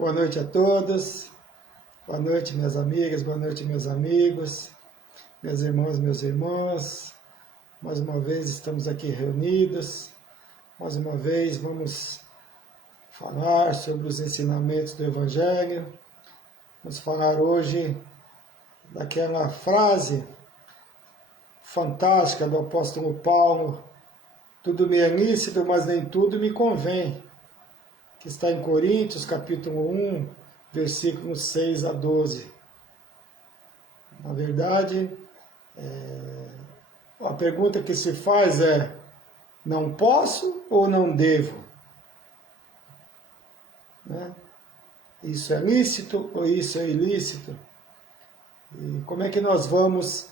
Boa noite a todos, boa noite minhas amigas, boa noite meus amigos, meus irmãos, meus irmãos. Mais uma vez estamos aqui reunidos, mais uma vez vamos falar sobre os ensinamentos do Evangelho. Vamos falar hoje daquela frase fantástica do apóstolo Paulo: tudo me é lícito, mas nem tudo me convém, que está em Coríntios, capítulo 1, versículos 6 a 12. Na verdade, a pergunta que se faz é: não posso ou não devo? Né? Isso é lícito ou isso é ilícito? E como é que nós vamos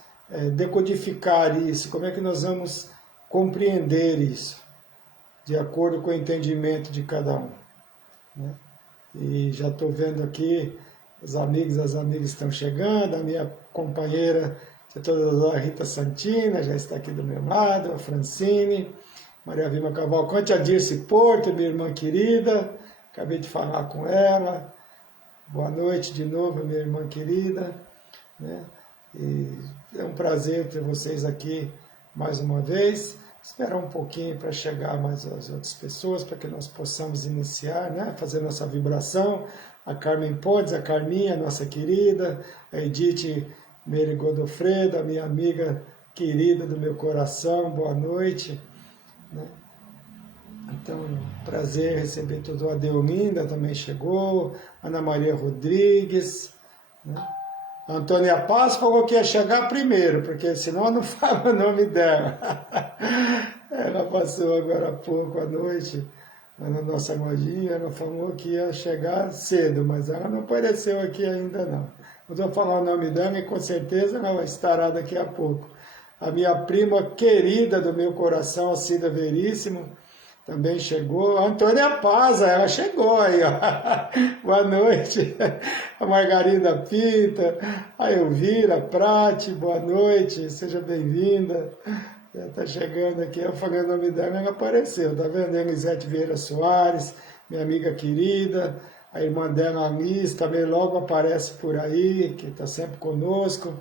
decodificar isso? Como é que nós vamos compreender isso? De acordo com o entendimento de cada um. Né? E já estou vendo aqui, os amigos e as amigas estão chegando, a minha companheira de todas, a Rita Santina, já está aqui do meu lado, a Francine, Maria Vilma Cavalcante, a Dirce Porto, minha irmã querida, acabei de falar com ela, boa noite de novo, minha irmã querida, né? E é um prazer ter vocês aqui mais uma vez. Esperar um pouquinho para chegar mais as outras pessoas, para que nós possamos iniciar, né? Fazer nossa vibração. A Carmen Pontes, a Carminha, nossa querida, a Edith Meire Godofredo, a minha amiga querida do meu coração, boa noite. Né? Então, prazer receber tudo. A Deolinda também chegou, Ana Maria Rodrigues, né? A Antônia Paz falou que ia chegar primeiro, porque senão eu não falo o nome dela. Ela passou agora há pouco à noite na nossa lojinha, ela falou que ia chegar cedo, mas ela não apareceu aqui ainda não. Eu vou falar o nome dela e com certeza ela estará daqui a pouco. A minha prima querida do meu coração, a Cida Veríssimo, também chegou. A Antônia Paz, ela chegou aí, ó. Boa noite. A Margarida Pita, a Elvira Prati, boa noite, seja bem-vinda. Está chegando aqui, eu falei o nome dela, ela apareceu, tá vendo? Elisete Vieira Soares, minha amiga querida, a irmã dela, Alice, também logo aparece por aí, que está sempre conosco.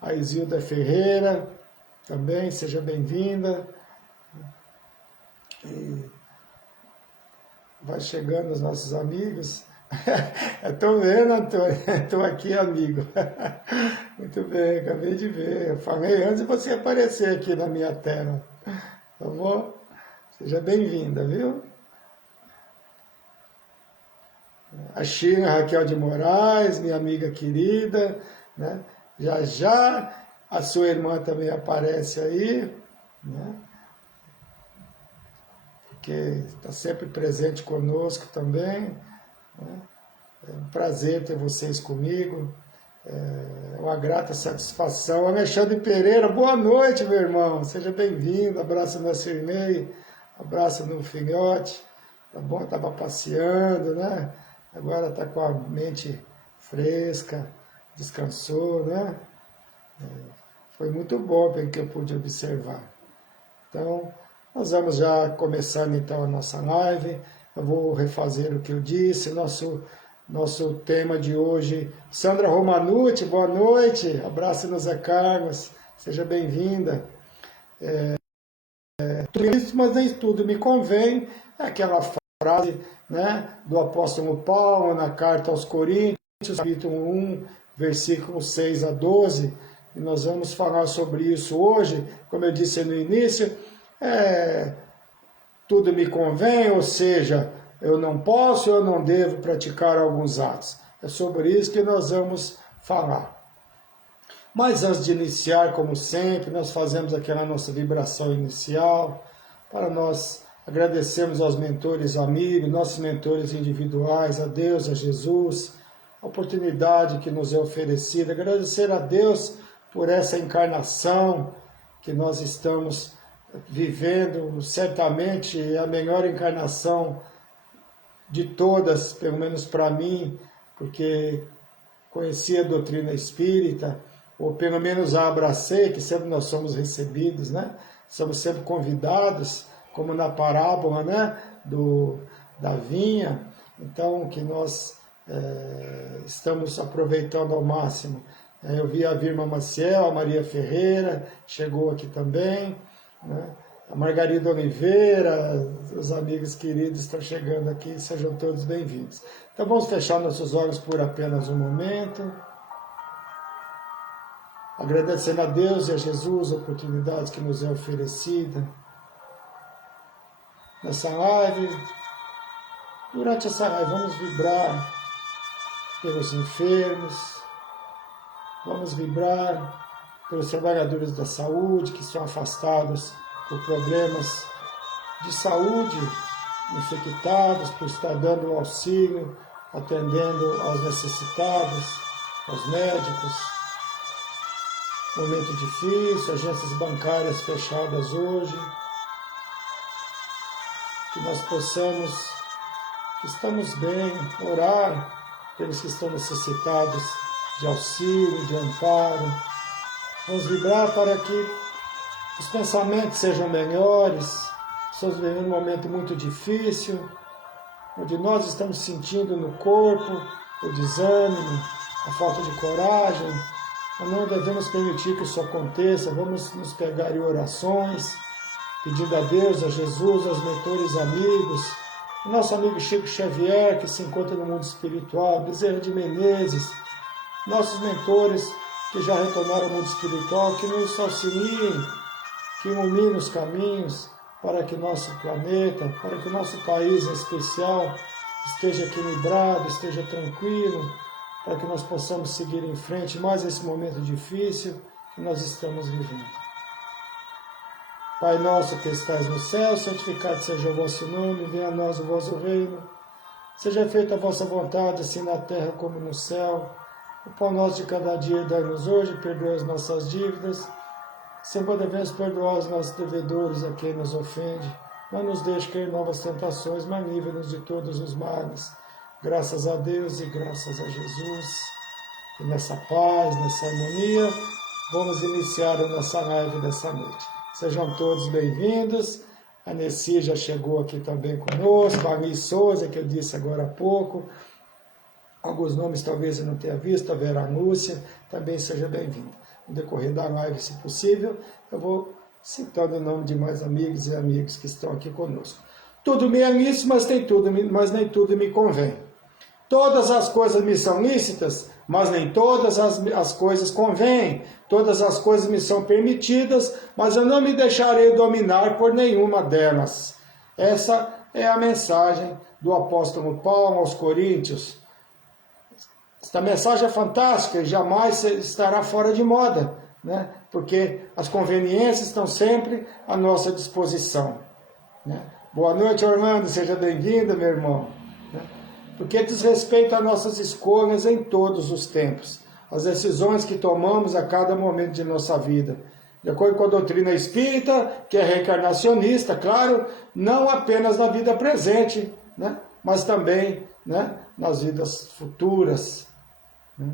A Isilda Ferreira, também, seja bem-vinda. E vai chegando os nossos amigos. Estou vendo, Antônio, estou aqui, amigo. Muito bem, acabei de ver. Eu falei antes de você aparecer aqui na minha tela. Tá bom? Seja bem-vinda, viu? A China Raquel de Moraes, minha amiga querida, né? Já já a sua irmã também aparece aí, né? Que está sempre presente conosco também. Né? É um prazer ter vocês comigo, é uma grata satisfação. Alexandre Pereira, boa noite, meu irmão, seja bem-vindo, abraço na Cirnei, abraço no filhote, tá bom? Estava passeando, né? Agora está com a mente fresca, descansou, né? Foi muito bom pelo que eu pude observar. Então, nós vamos já começando então a nossa live. Eu vou refazer o que eu disse. Nosso tema de hoje, Sandra Romanucci, boa noite. Abraço no Zé Carlos, seja bem-vinda. Tudo isso, mas nem tudo me convém. É aquela frase, né, do apóstolo Paulo na carta aos Coríntios, capítulo 1, versículos 6 a 12. E nós vamos falar sobre isso hoje, como eu disse no início. Tudo me convém, ou seja, eu não posso, eu não devo praticar alguns atos. É sobre isso que nós vamos falar. Mas antes de iniciar, como sempre, nós fazemos aquela nossa vibração inicial, para nós agradecermos aos mentores amigos, nossos mentores individuais, a Deus, a Jesus, a oportunidade que nos é oferecida, agradecer a Deus por essa encarnação que nós estamos vivendo, certamente a melhor encarnação de todas, pelo menos para mim, porque conheci a doutrina espírita, ou pelo menos a abracei, que sempre nós somos recebidos, né? Somos sempre convidados, como na parábola, né? Da vinha. Então, que nós estamos aproveitando ao máximo. Eu vi a Virma Maciel, a Maria Ferreira, chegou aqui também, né? A Margarida Oliveira, os amigos queridos estão chegando aqui, sejam todos bem-vindos. Então vamos fechar nossos olhos por apenas um momento, agradecendo a Deus e a Jesus a oportunidade que nos é oferecida nessa live. Durante essa live vamos vibrar pelos enfermos, vamos vibrar pelos trabalhadores da saúde que estão afastados por problemas de saúde, infectados, por estar dando auxílio, atendendo aos necessitados, aos médicos. Momento difícil, agências bancárias fechadas hoje. Que nós possamos, que estamos bem, orar pelos que estão necessitados de auxílio, de amparo. Vamos vibrar para que os pensamentos sejam melhores. Estamos vivendo um momento muito difícil, onde nós estamos sentindo no corpo o desânimo, a falta de coragem. Mas não devemos permitir que isso aconteça. Vamos nos pegar em orações, pedindo a Deus, a Jesus, aos mentores amigos, o nosso amigo Chico Xavier, que se encontra no mundo espiritual, Bezerra de Menezes, nossos mentores que já retornaram ao mundo espiritual, que nos auxiliem, que iluminem os caminhos para que nosso planeta, para que o nosso país em especial esteja equilibrado, esteja tranquilo, para que nós possamos seguir em frente mais esse momento difícil que nós estamos vivendo. Pai nosso que estais no céu, santificado seja o vosso nome, venha a nós o vosso reino. Seja feita a vossa vontade, assim na terra como no céu. O pão nosso de cada dia dai-nos hoje, perdoa as nossas dívidas, sempre devemos perdoar os nossos devedores a quem nos ofende. Não nos deixe cair em novas tentações, mas livra-nos de todos os males. Graças a Deus e graças a Jesus. E nessa paz, nessa harmonia, vamos iniciar a nossa live dessa noite. Sejam todos bem-vindos. A Nessi já chegou aqui também conosco. A Ani Souza, que eu disse agora há pouco. Alguns nomes talvez eu não tenha visto. A Vera Núcia, também seja bem-vinda. No decorrer da live, se possível, eu vou citando o nome de mais amigos e amigos que estão aqui conosco. Tudo me é lícito, mas nem tudo me convém. Todas as coisas me são lícitas, mas nem todas as coisas convêm. Todas as coisas me são permitidas, mas eu não me deixarei dominar por nenhuma delas. Essa é a mensagem do apóstolo Paulo aos Coríntios. Esta mensagem é fantástica e jamais estará fora de moda, né? Porque as conveniências estão sempre à nossa disposição, né? Boa noite, Orlando, seja bem-vindo, meu irmão. Porque diz respeito às nossas escolhas em todos os tempos, as decisões que tomamos a cada momento de nossa vida. De acordo com a doutrina espírita, que é reencarnacionista, claro, não apenas na vida presente, né? Mas também, né, nas vidas futuras, né?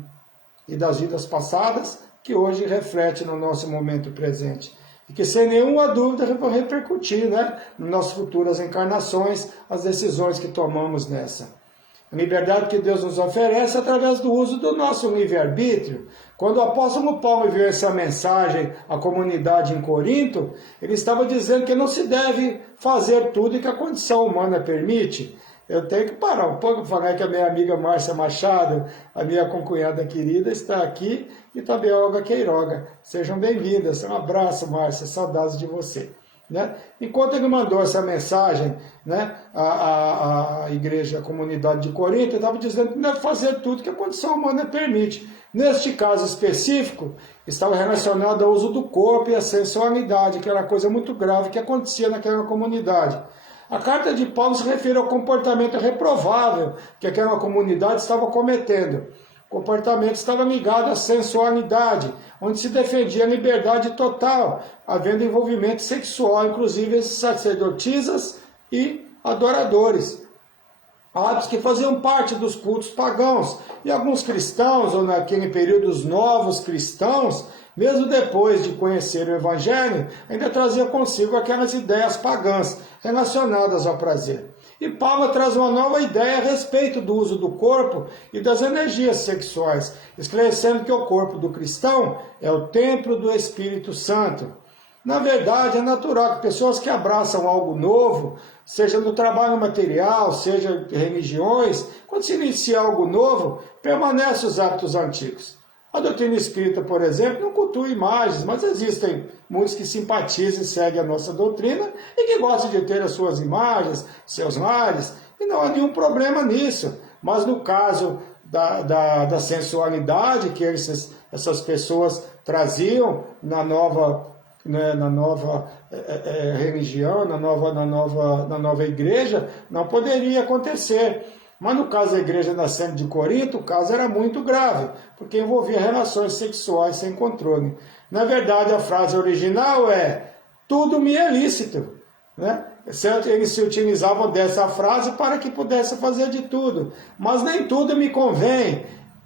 E das vidas passadas, que hoje reflete no nosso momento presente. E que sem nenhuma dúvida vão repercutir, né, nas nossas futuras encarnações, as decisões que tomamos nessa. A liberdade que Deus nos oferece através do uso do nosso livre-arbítrio. Quando o apóstolo Paulo enviou essa mensagem à comunidade em Corinto, ele estava dizendo que não se deve fazer tudo que a condição humana permite. Eu tenho que parar um pouco para falar que a minha amiga Márcia Machado, a minha concunhada querida, está aqui, e também a Olga Queiroga. Sejam bem-vindas. Um abraço, Márcia, saudades de você. Né? Enquanto ele mandou essa mensagem, né, à igreja, à comunidade de Corinto, ele estava dizendo que não deve fazer tudo que a condição humana permite. Neste caso específico, estava relacionado ao uso do corpo e à sensualidade, que era uma coisa muito grave que acontecia naquela comunidade. A carta de Paulo se refere ao comportamento reprovável que aquela comunidade estava cometendo. O comportamento estava ligado à sensualidade, onde se defendia a liberdade total, havendo envolvimento sexual, inclusive sacerdotisas e adoradores. Hábitos que faziam parte dos cultos pagãos. E alguns cristãos, ou naquele período os novos cristãos, mesmo depois de conhecer o Evangelho, ainda traziam consigo aquelas ideias pagãs relacionadas ao prazer. E Paulo traz uma nova ideia a respeito do uso do corpo e das energias sexuais, esclarecendo que o corpo do cristão é o templo do Espírito Santo. Na verdade, é natural que pessoas que abraçam algo novo, seja no trabalho material, seja em religiões, quando se inicia algo novo, permanecem os hábitos antigos. A doutrina espírita, por exemplo, não cultua imagens, mas existem muitos que simpatizam e seguem a nossa doutrina e que gostam de ter as suas imagens, seus lares, e não há nenhum problema nisso. Mas no caso da sensualidade que essas pessoas traziam na nova religião, na nova igreja, não poderia acontecer. Mas no caso da igreja nascente de Corinto, o caso era muito grave, porque envolvia relações sexuais sem controle. Na verdade, a frase original é: tudo me é lícito. Né? Eles se utilizavam dessa frase para que pudesse fazer de tudo. Mas nem tudo me convém.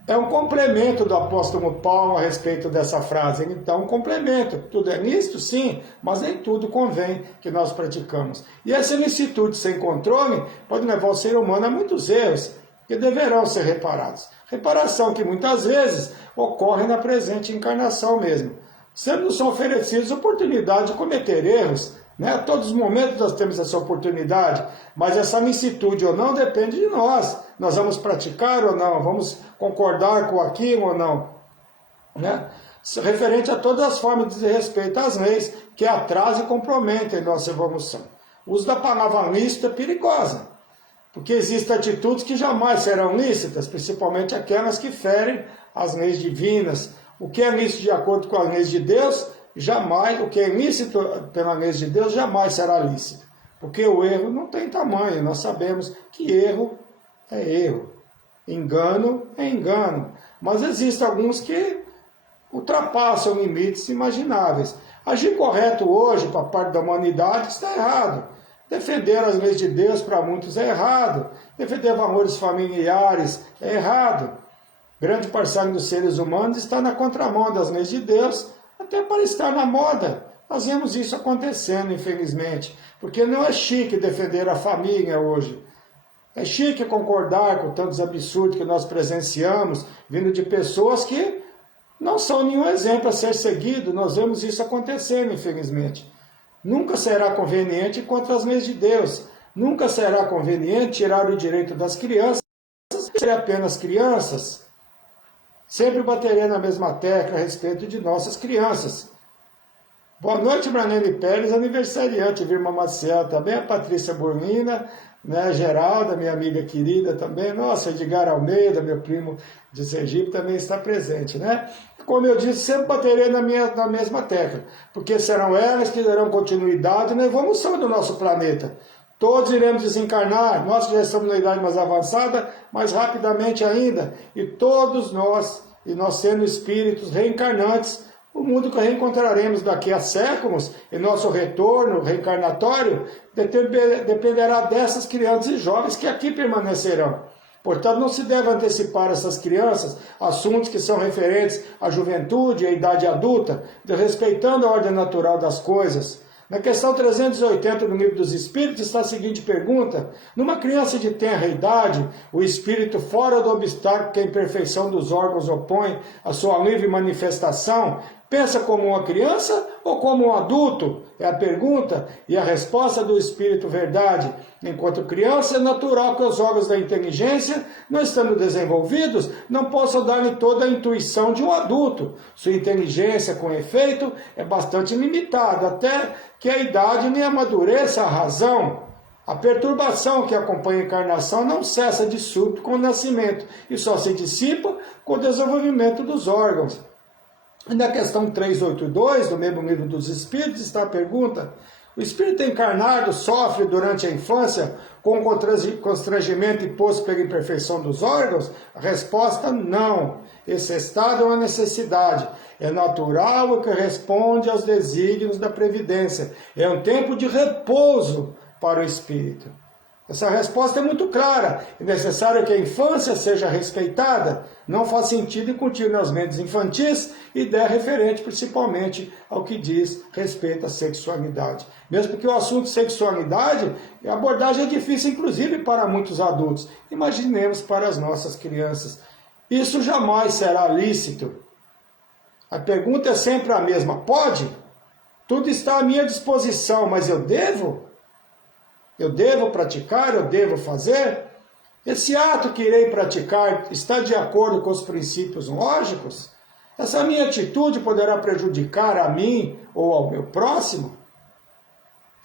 É um complemento do apóstolo Paulo a respeito dessa frase. Então, um complemento. Tudo é lícito? Sim, mas nem tudo convém que nós praticamos. E essa ilicitude sem controle pode levar o ser humano a muitos erros, que deverão ser reparados. Reparação que muitas vezes ocorre na presente encarnação mesmo. Sempre nos são oferecidas oportunidades de cometer erros. Né? A todos os momentos nós temos essa oportunidade, mas essa licitude ou não depende de nós. Nós vamos praticar ou não, vamos concordar com aquilo ou não. Né? Referente a todas as formas de desrespeito às leis que atrasam e comprometem nossa evolução. O uso da palavra lícito é perigosa, porque existem atitudes que jamais serão lícitas, principalmente aquelas que ferem as leis divinas. O que é lícito de acordo com as leis de Deus, jamais, o que é lícito pela lei de Deus, jamais será lícito. Porque o erro não tem tamanho, nós sabemos que erro é erro, engano é engano. Mas existem alguns que ultrapassam limites imagináveis. Agir correto hoje, para parte da humanidade, está errado. Defender as leis de Deus para muitos é errado. Defender valores familiares é errado. Grande parcela dos seres humanos está na contramão das leis de Deus, até para estar na moda. Nós vemos isso acontecendo, infelizmente, porque não é chique defender a família hoje. É chique concordar com tantos absurdos que nós presenciamos, vindo de pessoas que não são nenhum exemplo a ser seguido. Nós vemos isso acontecendo, infelizmente. Nunca será conveniente contra as leis de Deus. Nunca será conveniente tirar o direito das crianças, serem apenas crianças. Sempre baterei na mesma tecla a respeito de nossas crianças. Boa noite, Branelli Pérez, aniversariante, Virma Maciel, também a Patrícia Borlina, né, Geralda, minha amiga querida também, nossa, Edgar Almeida, meu primo de Sergipe, também está presente, né? Como eu disse, sempre baterei na mesma tecla, porque serão elas que darão continuidade na evolução do nosso planeta. Todos iremos desencarnar, nós que já estamos na idade mais avançada, mais rapidamente ainda, e todos nós, e nós sendo espíritos reencarnantes, o mundo que reencontraremos daqui a séculos, e nosso retorno reencarnatório, dependerá dessas crianças e jovens que aqui permanecerão. Portanto, não se deve antecipar essas crianças assuntos que são referentes à juventude e à idade adulta, respeitando a ordem natural das coisas. Na questão 380 do Livro dos Espíritos está a seguinte pergunta: numa criança de tenra idade, o espírito fora do obstáculo que a imperfeição dos órgãos opõe à sua livre manifestação, pensa como uma criança ou como um adulto? É a pergunta, e a resposta do Espírito Verdade. Enquanto criança, é natural que os órgãos da inteligência, não estando desenvolvidos, não possam dar-lhe toda a intuição de um adulto. Sua inteligência, com efeito, é bastante limitada, até que a idade nem amadureça a razão. A perturbação que acompanha a encarnação não cessa de súbito com o nascimento, e só se dissipa com o desenvolvimento dos órgãos. E na questão 382, do mesmo Livro dos Espíritos, está a pergunta: o espírito encarnado sofre durante a infância com constrangimento imposto pela imperfeição dos órgãos? A resposta: não. Esse estado é uma necessidade. É natural o que responde aos desígnios da previdência. É um tempo de repouso para o espírito. Essa resposta é muito clara. É necessário que a infância seja respeitada. Não faz sentido incutir nas mentes infantis ideia referente principalmente ao que diz respeito à sexualidade. Mesmo porque o assunto sexualidade, a abordagem é difícil, inclusive para muitos adultos. Imaginemos para as nossas crianças. Isso jamais será lícito. A pergunta é sempre a mesma. Pode? Tudo está à minha disposição, mas eu devo? Eu devo praticar? Eu devo fazer? Esse ato que irei praticar está de acordo com os princípios lógicos? Essa minha atitude poderá prejudicar a mim ou ao meu próximo?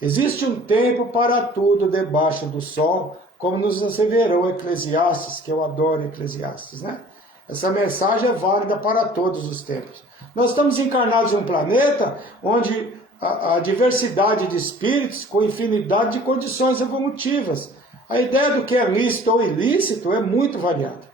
Existe um tempo para tudo debaixo do sol, como nos asseverou Eclesiastes, que eu adoro Eclesiastes, né? Essa mensagem é válida para todos os tempos. Nós estamos encarnados em um planeta onde a diversidade de espíritos com infinidade de condições evolutivas. A ideia do que é lícito ou ilícito é muito variada,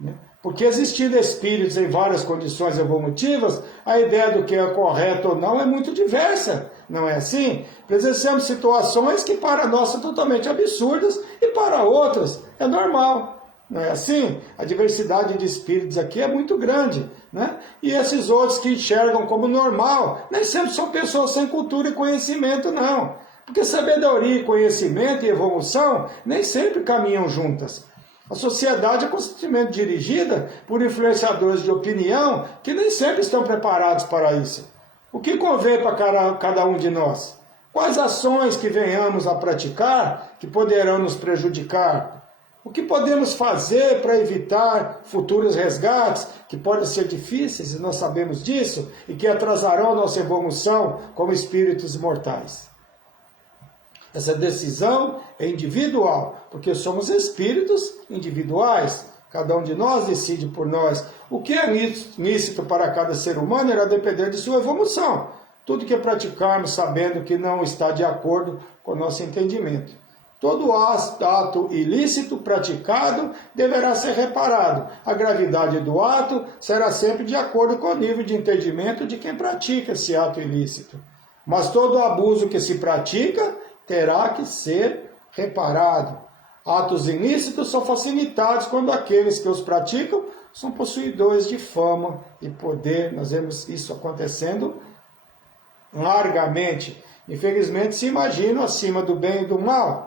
né? Porque existindo espíritos em várias condições evolutivas, a ideia do que é correto ou não é muito diversa, não é assim? Presenciamos situações que para nós são totalmente absurdas e para outras é normal. Não é assim? A diversidade de espíritos aqui é muito grande, né? E esses outros que enxergam como normal, nem sempre são pessoas sem cultura e conhecimento, não. Porque sabedoria, conhecimento e evolução nem sempre caminham juntas. A sociedade é constantemente dirigida por influenciadores de opinião que nem sempre estão preparados para isso. O que convém para cada um de nós? Quais ações que venhamos a praticar que poderão nos prejudicar? O que podemos fazer para evitar futuros resgates, que podem ser difíceis, e nós sabemos disso, e que atrasarão nossa evolução como espíritos imortais? Essa decisão é individual, porque somos espíritos individuais. Cada um de nós decide por nós. O que é lícito para cada ser humano irá depender de sua evolução. Tudo que praticarmos sabendo que não está de acordo com o nosso entendimento. Todo ato ilícito praticado deverá ser reparado. A gravidade do ato será sempre de acordo com o nível de entendimento de quem pratica esse ato ilícito. Mas todo abuso que se pratica terá que ser reparado. Atos ilícitos são facilitados quando aqueles que os praticam são possuidores de fama e poder. Nós vemos isso acontecendo largamente. Infelizmente se imaginam acima do bem e do mal.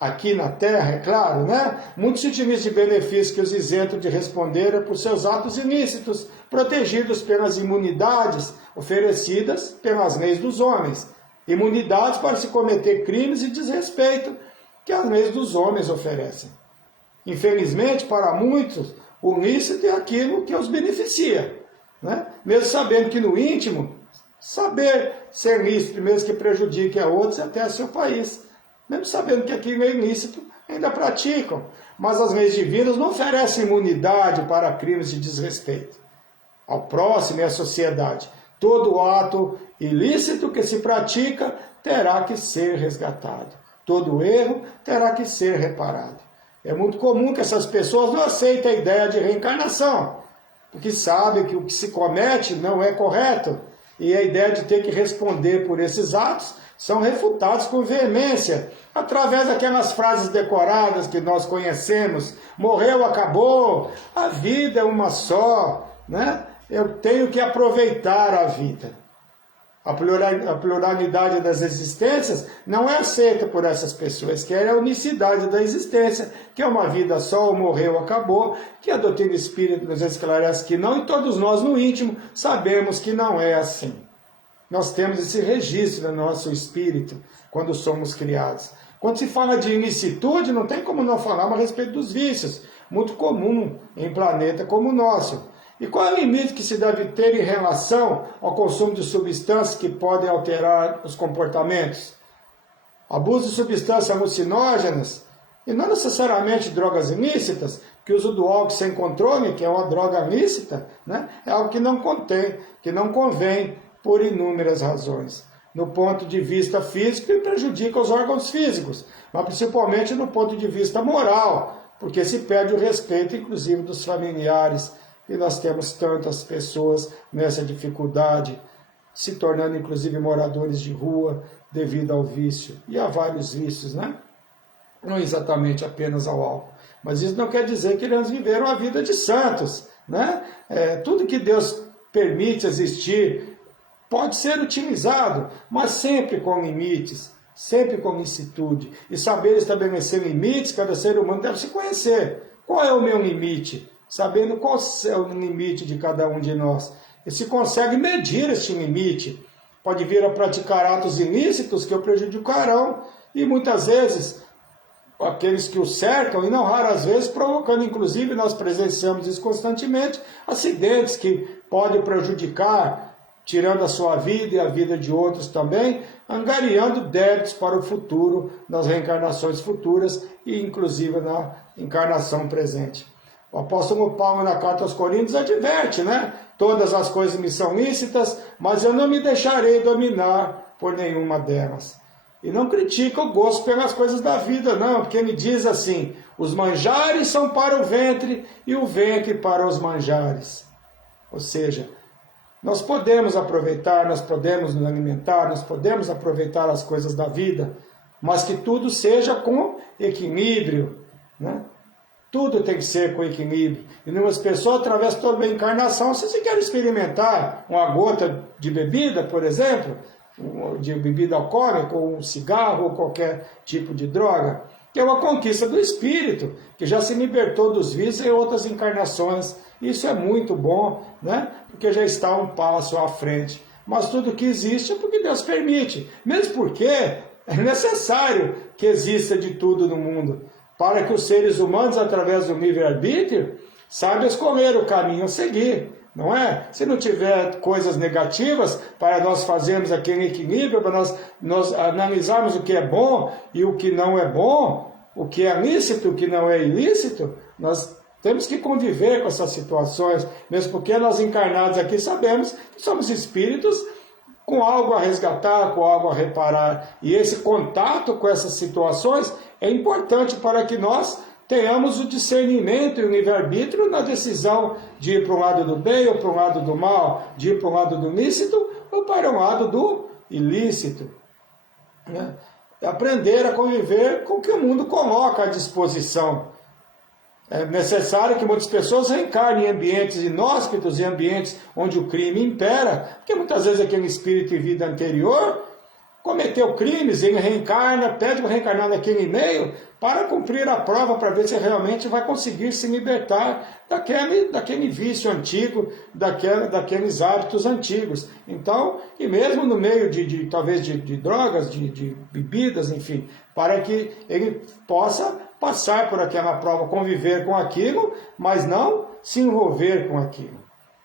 Aqui na Terra, é claro, né? Muitos otimistas de benefício que os isentam de responder por seus atos ilícitos, protegidos pelas imunidades oferecidas pelas leis dos homens. Imunidades para se cometer crimes e desrespeito que as leis dos homens oferecem. Infelizmente, para muitos, o lícito é aquilo que os beneficia, né? Mesmo sabendo que no íntimo, saber ser lícito, mesmo que prejudique a outros, até a seu país. Mesmo sabendo que aquilo é ilícito, ainda praticam. Mas as leis divinas não oferecem imunidade para crimes de desrespeito ao próximo e à sociedade. Todo ato ilícito que se pratica terá que ser resgatado. Todo erro terá que ser reparado. É muito comum que essas pessoas não aceitem a ideia de reencarnação, porque sabem que o que se comete não é correto, e a ideia de ter que responder por esses atos são refutados com veemência, através daquelas frases decoradas que nós conhecemos: morreu, acabou, a vida é uma só, né? Eu tenho que aproveitar a vida. A pluralidade das existências não é aceita por essas pessoas, querem a unicidade da existência, que é uma vida só, o morreu, acabou, que a doutrina espírita nos esclarece que não, e todos nós no íntimo sabemos que não é assim. Nós temos esse registro no nosso espírito quando somos criados. Quando se fala de ilicitude, não tem como não falar a respeito dos vícios, muito comum em um planeta como o nosso. E qual é o limite que se deve ter em relação ao consumo de substâncias que podem alterar os comportamentos? Abuso de substâncias alucinógenas, e não necessariamente drogas ilícitas, que o uso do álcool sem controle, que é uma droga lícita, né, é algo que não convém por inúmeras razões. No ponto de vista físico, ele prejudica os órgãos físicos, mas principalmente no ponto de vista moral, porque se perde o respeito, inclusive, dos familiares. E nós temos tantas pessoas nessa dificuldade, se tornando inclusive moradores de rua devido ao vício. E há vários vícios, né? não exatamente apenas ao álcool. Mas isso não quer dizer que eles viveram a vida de santos, né? Tudo que Deus permite existir pode ser utilizado, mas sempre com limites, sempre com licitude. E saber estabelecer limites, cada ser humano deve se conhecer. Qual é o meu limite? Sabendo qual é o limite de cada um de nós. E se consegue medir este limite, pode vir a praticar atos ilícitos que o prejudicarão, e muitas vezes aqueles que o cercam, e não raras vezes provocando, inclusive nós presenciamos isso constantemente, acidentes que podem prejudicar, tirando a sua vida e a vida de outros também, angariando débitos para o futuro, nas reencarnações futuras e inclusive na encarnação presente. O apóstolo Paulo, na carta aos Coríntios, adverte, né? Todas as coisas me são lícitas, mas eu não me deixarei dominar por nenhuma delas. E não critica o gosto pelas coisas da vida, não, porque ele diz assim, os manjares são para o ventre e o ventre para os manjares. Ou seja, nós podemos aproveitar, nós podemos nos alimentar, nós podemos aproveitar as coisas da vida, mas que tudo seja com equilíbrio, né? Tudo tem que ser com equilíbrio. E umas pessoas, através de toda a encarnação, se você quer experimentar uma gota de bebida, por exemplo, de bebida alcoólica, ou um cigarro, ou qualquer tipo de droga, que é uma conquista do espírito, que já se libertou dos vícios em outras encarnações. Isso é muito bom, né? Porque já está um passo à frente. Mas tudo que existe é porque Deus permite. Mesmo porque é necessário que exista de tudo no mundo, para que os seres humanos, através do livre-arbítrio, saibam escolher o caminho a seguir. Não é? Se não tiver coisas negativas, para nós fazermos aquele equilíbrio, para nós analisarmos o que é bom e o que não é bom, o que é lícito, o que não é ilícito, nós temos que conviver com essas situações, mesmo porque nós encarnados aqui sabemos que somos espíritos com algo a resgatar, com algo a reparar. E esse contato com essas situações é importante para que nós tenhamos o discernimento e o livre-arbítrio na decisão de ir para o lado do bem ou para o lado do mal, de ir para o lado do lícito ou para o lado do ilícito. Né? Aprender a conviver com o que o mundo coloca à disposição. É necessário que muitas pessoas reencarnem em ambientes inóspitos, em ambientes onde o crime impera, porque muitas vezes aquele espírito em vida anterior cometeu crimes, ele reencarna, pede para reencarnar naquele meio para cumprir a prova, para ver se realmente vai conseguir se libertar daquele vício antigo, daqueles hábitos antigos. Então, e mesmo no meio talvez de drogas, de bebidas, enfim, para que ele possa passar por aquela prova, conviver com aquilo, mas não se envolver com aquilo.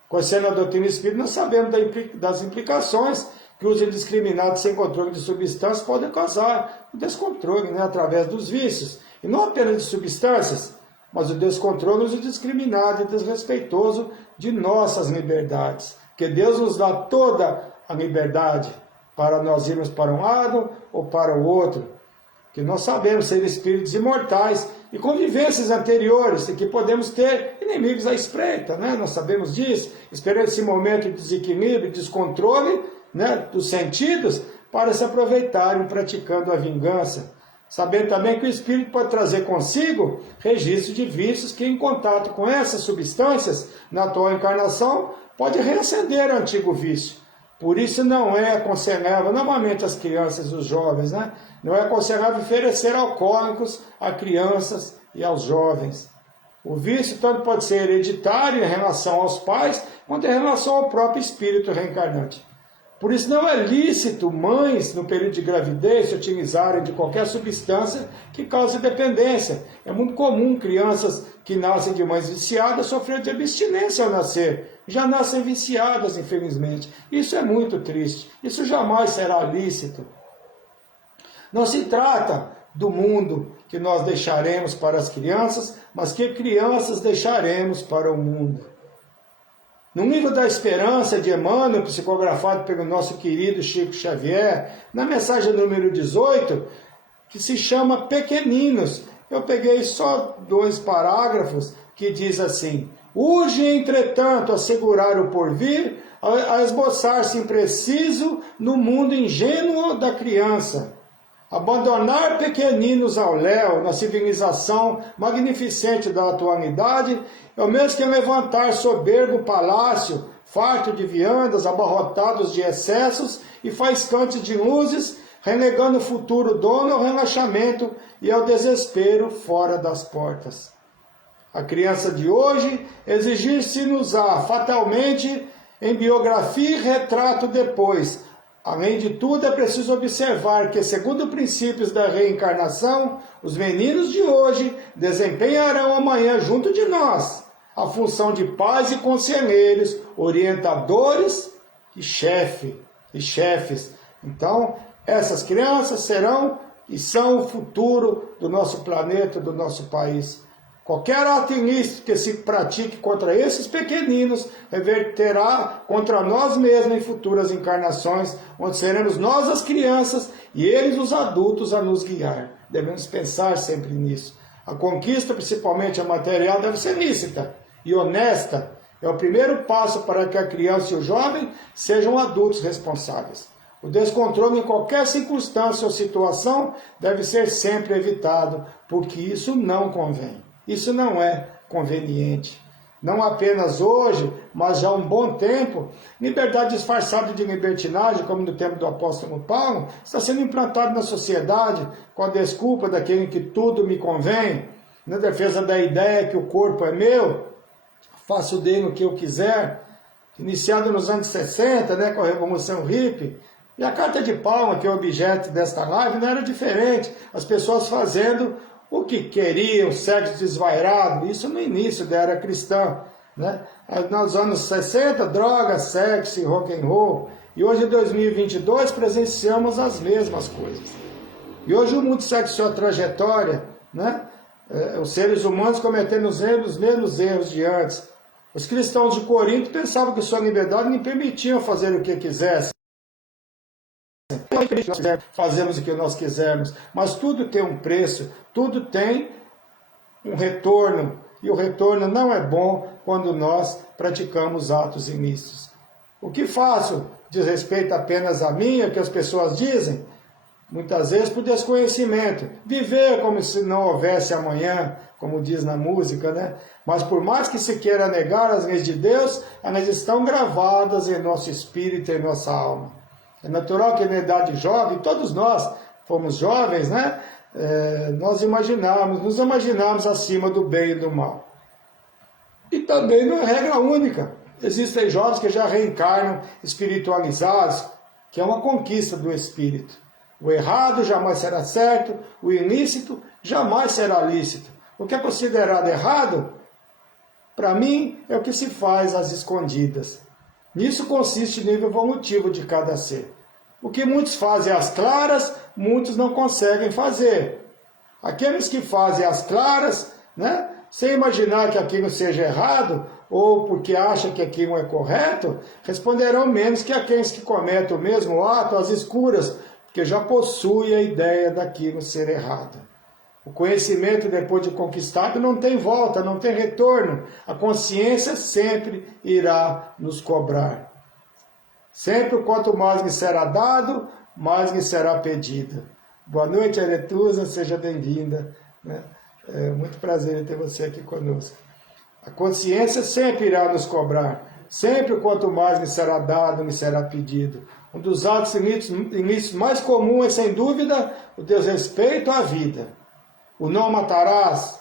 Conhecendo a doutrina espírita, nós sabemos das implicações que o uso indiscriminado sem controle de substâncias pode causar o descontrole, né, através dos vícios. E não apenas de substâncias, mas o descontrole, o uso indiscriminado e desrespeitoso de nossas liberdades. Porque Deus nos dá toda a liberdade para nós irmos para um lado ou para o outro. Que nós sabemos ser espíritos imortais e convivências anteriores, e que podemos ter inimigos à espreita, né? Nós sabemos disso, esperando esse momento de desequilíbrio, descontrole, né, dos sentidos, para se aproveitarem praticando a vingança. Sabendo também que o espírito pode trazer consigo registro de vícios que, em contato com essas substâncias, na atual encarnação, pode reacender o antigo vício. Por isso não é aconselhável, novamente as crianças e os jovens, né? Não é aconselhável oferecer alcoólicos a crianças e aos jovens. O vício tanto pode ser hereditário em relação aos pais, quanto em relação ao próprio espírito reencarnante. Por isso não é lícito mães, no período de gravidez, se utilizarem de qualquer substância que cause dependência. É muito comum crianças que nascem de mães viciadas sofrer de abstinência ao nascer. Já nascem viciadas, infelizmente. Isso é muito triste. Isso jamais será lícito. Não se trata do mundo que nós deixaremos para as crianças, mas que crianças deixaremos para o mundo. No livro da Esperança de Emmanuel, psicografado pelo nosso querido Chico Xavier, na mensagem número 18, que se chama Pequeninos, eu peguei só 2 parágrafos que diz assim: urge, entretanto, assegurar o porvir, a esboçar-se impreciso no mundo ingênuo da criança. Abandonar pequeninos ao léu na civilização magnificente da atualidade é o mesmo que levantar soberbo palácio, farto de viandas, abarrotados de excessos e faiscantes de luzes, renegando o futuro dono ao relaxamento e ao desespero fora das portas. A criança de hoje exigir-se-nos-á fatalmente em biografia e retrato depois. Além de tudo, é preciso observar que, segundo princípios da reencarnação, os meninos de hoje desempenharão amanhã junto de nós a função de pais e conselheiros, orientadores e chefes. Então, essas crianças serão e são o futuro do nosso planeta, do nosso país. Qualquer ato ilícito que se pratique contra esses pequeninos reverterá contra nós mesmos em futuras encarnações, onde seremos nós as crianças e eles os adultos a nos guiar. Devemos pensar sempre nisso. A conquista, principalmente a material, deve ser lícita e honesta. É o primeiro passo para que a criança e o jovem sejam adultos responsáveis. O descontrole em qualquer circunstância ou situação deve ser sempre evitado, porque isso não convém. Isso não é conveniente. Não apenas hoje, mas já há um bom tempo, liberdade disfarçada de libertinagem, como no tempo do apóstolo Paulo, está sendo implantado na sociedade com a desculpa daquele que tudo me convém, na defesa da ideia que o corpo é meu, faço dele o que eu quiser, iniciado nos anos 60, com a Revolução Hippie. E a carta de Paulo, que é o objeto desta live, não era diferente. As pessoas fazendo o que queriam, sexo desvairado, isso no início da era cristã. Nos anos 60, drogas, sexo e rock and roll. E hoje, em 2022, presenciamos as mesmas coisas. E hoje o mundo segue sua trajetória, os seres humanos cometendo os mesmos erros de antes. Os cristãos de Corinto pensavam que sua liberdade lhe permitia fazer o que quisessem. Fazemos o que nós quisermos, mas tudo tem um preço, tudo tem um retorno, e o retorno não é bom quando nós praticamos atos ilícitos. O que faço diz respeito apenas a mim, o que as pessoas dizem, muitas vezes por desconhecimento, viver como se não houvesse amanhã, como diz na música, Mas por mais que se queira negar as leis de Deus, elas estão gravadas em nosso espírito e em nossa alma. É natural que na idade jovem, todos nós fomos jovens, nós nos imaginamos acima do bem e do mal. E também não é regra única. Existem jovens que já reencarnam espiritualizados, que é uma conquista do espírito. O errado jamais será certo, o ilícito jamais será lícito. O que é considerado errado, para mim, é o que se faz às escondidas. Nisso consiste o nível evolutivo de cada ser. O que muitos fazem às claras, muitos não conseguem fazer. Aqueles que fazem às claras, sem imaginar que aquilo seja errado, ou porque acham que aquilo é correto, responderão menos que aqueles que cometem o mesmo ato às escuras, porque já possuem a ideia daquilo ser errado. O conhecimento, depois de conquistado, não tem volta, não tem retorno. A consciência sempre irá nos cobrar. Sempre quanto mais lhe será dado, mais lhe será pedido. Boa noite, Aretusa, seja bem-vinda. É muito prazer em ter você aqui conosco. A consciência sempre irá nos cobrar. Sempre quanto mais lhe será dado, lhe será pedido. Um dos atos ilícitos mais comuns é, sem dúvida, o desrespeito à vida. O não matarás,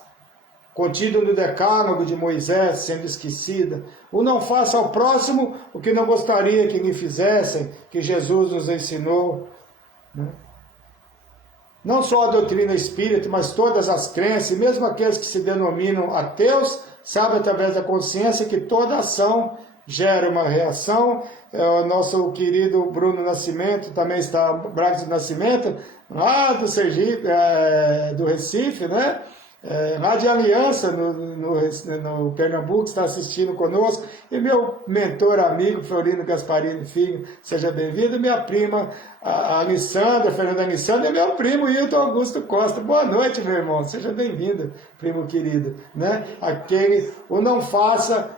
contido no decálogo de Moisés, sendo esquecida. O não faça ao próximo o que não gostaria que lhe fizessem, que Jesus nos ensinou. Não só a doutrina espírita, mas todas as crenças, e mesmo aqueles que se denominam ateus, sabem através da consciência que toda ação gera uma reação. O nosso querido Bruno Nascimento, também está, Braga de Nascimento, lá do Sergipe, do Recife, lá de Aliança, no Pernambuco, está assistindo conosco, e meu mentor, amigo, Florino Gasparini Filho, seja bem-vindo, minha prima, a Alessandra, Fernanda Alessandra, e meu primo, Hilton Augusto Costa. Boa noite, meu irmão, seja bem-vindo, primo querido, Aquele, o não faça...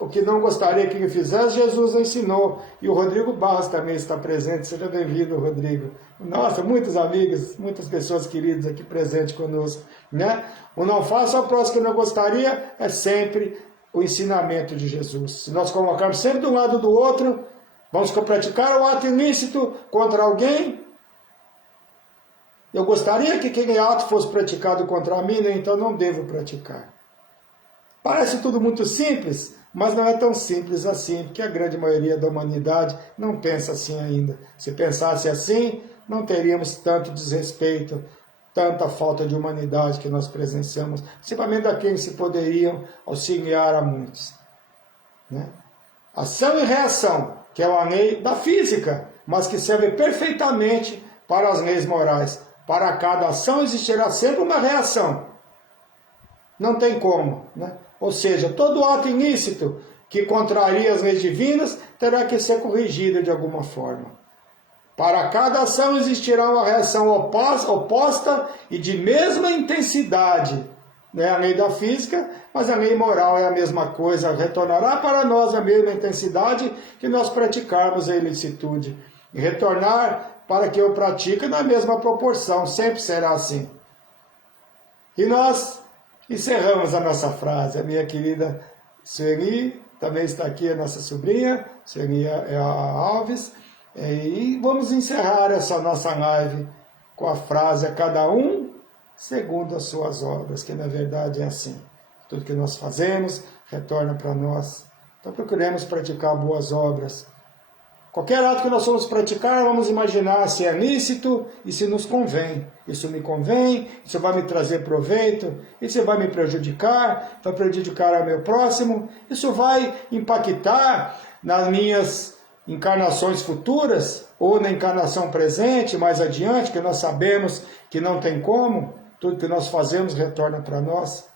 o que não gostaria que ele fizesse, Jesus ensinou. E o Rodrigo Barros também está presente. Seja bem-vindo, Rodrigo. Nossa, muitos amigos, muitas pessoas queridas aqui presentes conosco, né? O não faça ao próximo que não gostaria é sempre o ensinamento de Jesus. Se nós colocarmos sempre de um lado do outro, vamos praticar o ato ilícito contra alguém. Eu gostaria que aquele ato fosse praticado contra mim, né? Então não devo praticar. Parece tudo muito simples, mas não é tão simples assim, porque a grande maioria da humanidade não pensa assim ainda. Se pensasse assim, não teríamos tanto desrespeito, tanta falta de humanidade que nós presenciamos, principalmente daqueles que poderiam auxiliar a muitos, né? Ação e reação, que é uma lei da física, mas que serve perfeitamente para as leis morais. Para cada ação existirá sempre uma reação. Não tem como, né? Ou seja, todo ato ilícito que contraria as leis divinas terá que ser corrigido de alguma forma. Para cada ação existirá uma reação oposta e de mesma intensidade. Não é a lei da física, mas a lei moral é a mesma coisa. Retornará para nós a mesma intensidade que nós praticarmos a ilicitude. E retornar para que eu pratique na mesma proporção. Sempre será assim. E nós encerramos a nossa frase. A minha querida Sueli, também está aqui a nossa sobrinha, Sueli Alves. E vamos encerrar essa nossa live com a frase: a cada um segundo as suas obras, que na verdade é assim. Tudo que nós fazemos retorna para nós. Então procuremos praticar boas obras. Qualquer ato que nós formos praticar, vamos imaginar se é lícito e se nos convém. Isso me convém, isso vai me trazer proveito, isso vai me prejudicar, vai prejudicar ao meu próximo, isso vai impactar nas minhas encarnações futuras, ou na encarnação presente, mais adiante, que nós sabemos que não tem como, tudo que nós fazemos retorna para nós.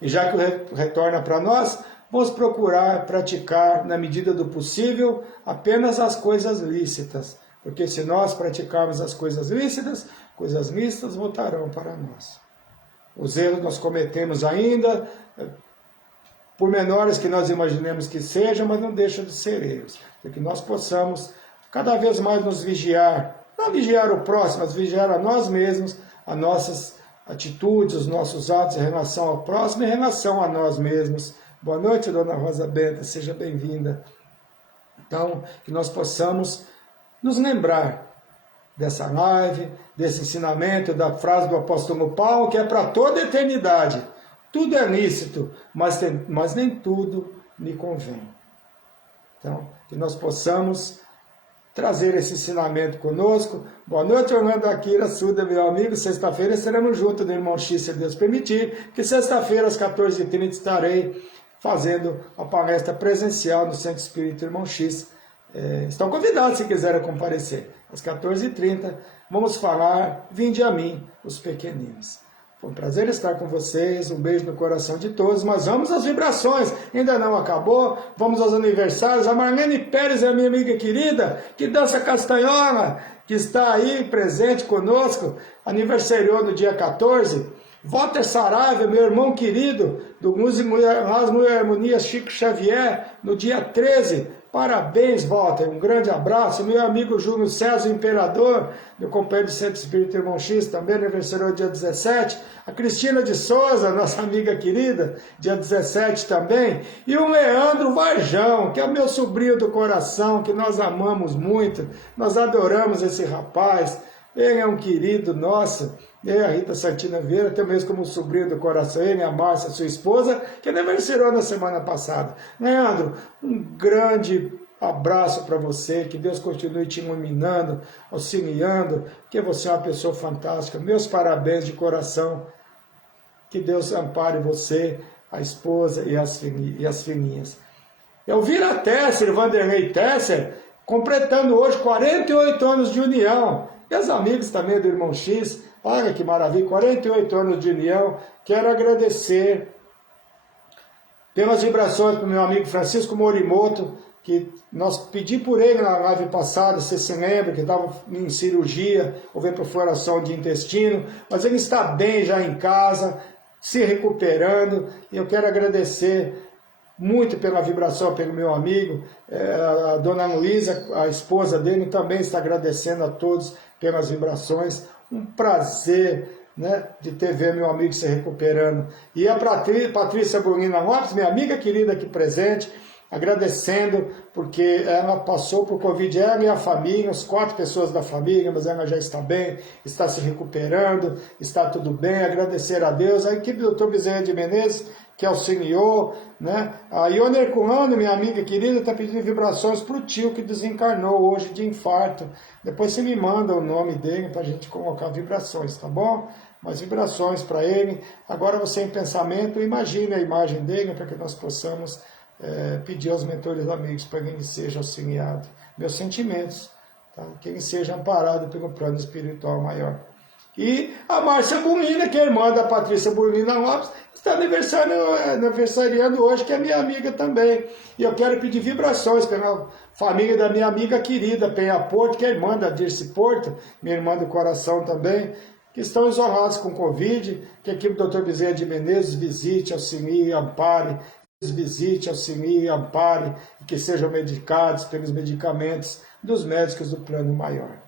E já que retorna para nós, vamos procurar praticar, na medida do possível, apenas as coisas lícitas. Porque se nós praticarmos as coisas lícitas voltarão para nós. Os erros nós cometemos ainda, por menores que nós imaginemos que sejam, mas não deixam de ser erros. Para que nós possamos cada vez mais nos vigiar, não vigiar o próximo, mas vigiar a nós mesmos, as nossas atitudes, os nossos atos em relação ao próximo e em relação a nós mesmos. Boa noite, Dona Rosa Benta, seja bem-vinda. Então, que nós possamos nos lembrar dessa live, desse ensinamento, da frase do apóstolo Paulo, que é para toda a eternidade. Tudo é lícito, mas nem tudo me convém. Então, que nós possamos trazer esse ensinamento conosco. Boa noite, Orlando Akira Suda, meu amigo. Sexta-feira estaremos juntos no Irmão X, se Deus permitir, que sexta-feira, às 14h30, estarei fazendo a palestra presencial no Centro Espírita Irmão X. Estão convidados se quiserem comparecer. Às 14h30, vamos falar Vinde a mim, os pequeninos. Foi um prazer estar com vocês, um beijo no coração de todos, mas vamos às vibrações, ainda não acabou, vamos aos aniversários. A Marlene Pérez é a minha amiga querida, que dança castanhola, que está aí presente conosco, aniversariou no dia 14. Walter Saraiva, meu irmão querido, do Música e Harmonia Chico Xavier, no dia 13. Parabéns, Walter, um grande abraço. Meu amigo Júlio César Imperador, meu companheiro de Centro Espírita Irmão X, também aniversariou dia 17. A Cristina de Souza, nossa amiga querida, dia 17 também. E o Leandro Varjão, que é o meu sobrinho do coração, que nós amamos muito, nós adoramos esse rapaz. Ele é um querido nosso. Eu e a Rita Santina Vieira, até mesmo como sobrinho do coração, ele e a Márcia, sua esposa, que aniversariou na semana passada. Leandro, um grande abraço para você, que Deus continue te iluminando, auxiliando, que você é uma pessoa fantástica. Meus parabéns de coração, que Deus ampare você, a esposa e as filhinhas. Elvira Tesser, Vanderlei Tesser, completando hoje 48 anos de união. E os amigos também do Irmão X, olha que maravilha, 48 anos de união. Quero agradecer pelas vibrações para o meu amigo Francisco Morimoto, que nós pedimos por ele na live passada, você se lembra, que estava em cirurgia, houve perfuração de intestino, mas ele está bem já em casa, se recuperando, e eu quero agradecer muito pela vibração, pelo meu amigo. A dona Luísa, a esposa dele, também está agradecendo a todos pelas vibrações. Um prazer, né, de ter ver meu amigo se recuperando. E a Patrícia Brunina Lopes, minha amiga querida aqui presente, agradecendo, porque ela passou por Covid, ela e a família, as 4 pessoas da família, mas ela já está bem, está se recuperando, está tudo bem, agradecer a Deus, a equipe do Dr. Bezerra de Menezes, que auxiliou, né? A Iona Herculano, minha amiga querida, está pedindo vibrações para o tio que desencarnou hoje de infarto. Depois você me manda o nome dele para a gente colocar vibrações, tá bom? Mas vibrações para ele. Agora você em pensamento, imagine a imagem dele para que nós possamos pedir aos mentores amigos para que ele seja auxiliado. Meus sentimentos, tá? Que ele seja amparado pelo plano espiritual maior. E a Márcia Bulina, que é irmã da Patrícia Bulina Lopes, está aniversariando hoje, que é minha amiga também. E eu quero pedir vibrações pela família da minha amiga querida, Penha Porto, que é irmã da Dirce Porto, minha irmã do coração também, que estão isolados com Covid, que a equipe do Dr. Bezerra de Menezes visite, auxilie, ampare, visite, auxilie, ampare, e que sejam medicados pelos medicamentos dos médicos do plano maior.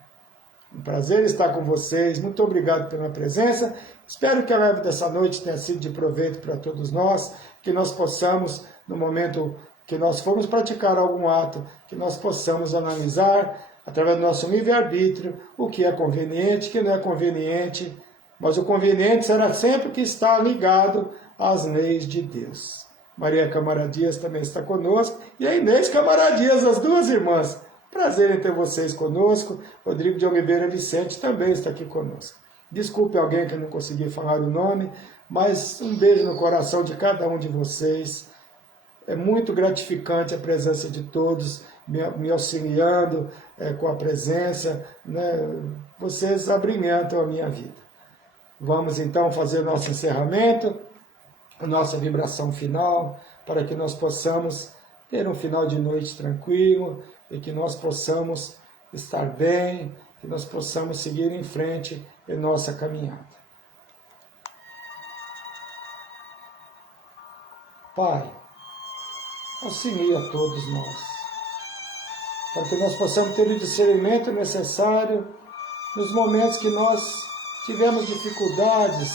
Um prazer estar com vocês, muito obrigado pela presença, espero que a live dessa noite tenha sido de proveito para todos nós, que nós possamos, no momento que nós formos praticar algum ato, que nós possamos analisar, através do nosso livre-arbítrio, o que é conveniente, o que não é conveniente, mas o conveniente será sempre que está ligado às leis de Deus. Maria Câmara Dias também está conosco, e a Inês Câmara Dias, as 2 irmãs. Prazer em ter vocês conosco. Rodrigo de Oliveira Vicente também está aqui conosco. Desculpe alguém que eu não consegui falar o nome, mas um beijo no coração de cada um de vocês. É muito gratificante a presença de todos, me auxiliando com a presença, né? Vocês abrilhantam a minha vida. Vamos então fazer nosso encerramento, a nossa vibração final, para que nós possamos ter um final de noite tranquilo, e que nós possamos estar bem, que nós possamos seguir em frente em nossa caminhada. Pai, auxilie a todos nós, para que nós possamos ter o discernimento necessário nos momentos que nós tivemos dificuldades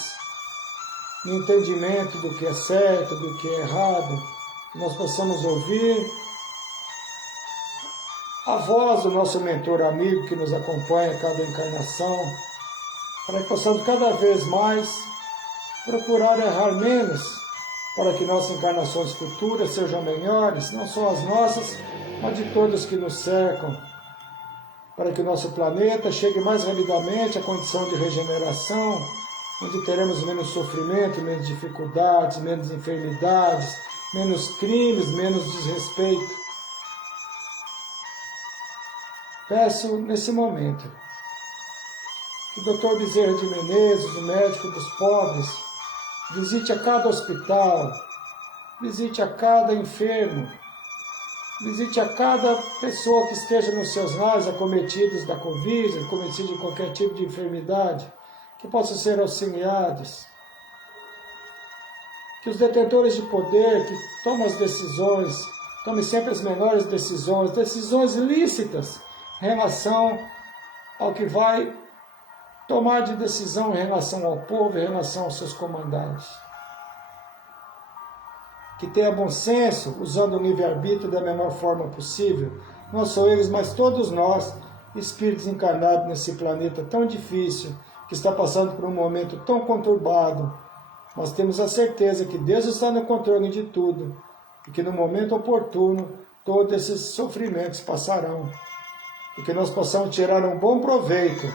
no entendimento do que é certo, do que é errado, que nós possamos ouvir a voz do nosso mentor amigo que nos acompanha a cada encarnação, para que possamos cada vez mais procurar errar menos, para que nossas encarnações futuras sejam melhores, não só as nossas, mas de todos que nos cercam, para que o nosso planeta chegue mais rapidamente à condição de regeneração, onde teremos menos sofrimento, menos dificuldades, menos enfermidades, menos crimes, menos desrespeito. Peço nesse momento que o Dr. Bezerra de Menezes, o médico dos pobres, visite a cada hospital, visite a cada enfermo, visite a cada pessoa que esteja nos seus lares acometidos da Covid, acometidos de qualquer tipo de enfermidade, que possam ser auxiliados. Que os detentores de poder que tomam as decisões, tomem sempre as menores decisões, decisões ilícitas, em relação ao que vai tomar de decisão em relação ao povo, em relação aos seus comandantes. Que tenha bom senso, usando o livre-arbítrio da melhor forma possível, não só eles, mas todos nós, espíritos encarnados nesse planeta tão difícil, que está passando por um momento tão conturbado, nós temos a certeza que Deus está no controle de tudo, e que no momento oportuno, todos esses sofrimentos passarão. E que nós possamos tirar um bom proveito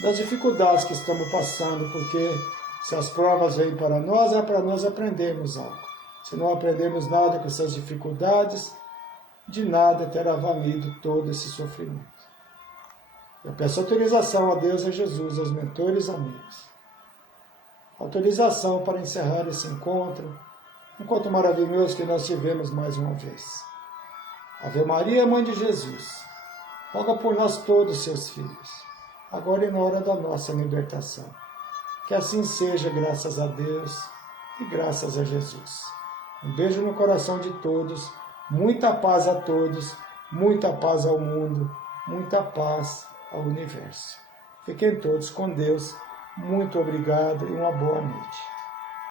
das dificuldades que estamos passando, porque se as provas vêm para nós, é para nós aprendermos algo. Se não aprendemos nada com essas dificuldades, de nada terá valido todo esse sofrimento. Eu peço autorização a Deus e a Jesus, aos mentores amigos. Autorização para encerrar esse encontro maravilhoso que nós tivemos mais uma vez. Ave Maria, Mãe de Jesus, roga por nós todos, seus filhos, agora e na hora da nossa libertação. Que assim seja, graças a Deus e graças a Jesus. Um beijo no coração de todos, muita paz a todos, muita paz ao mundo, muita paz ao universo. Fiquem todos com Deus, muito obrigado e uma boa noite.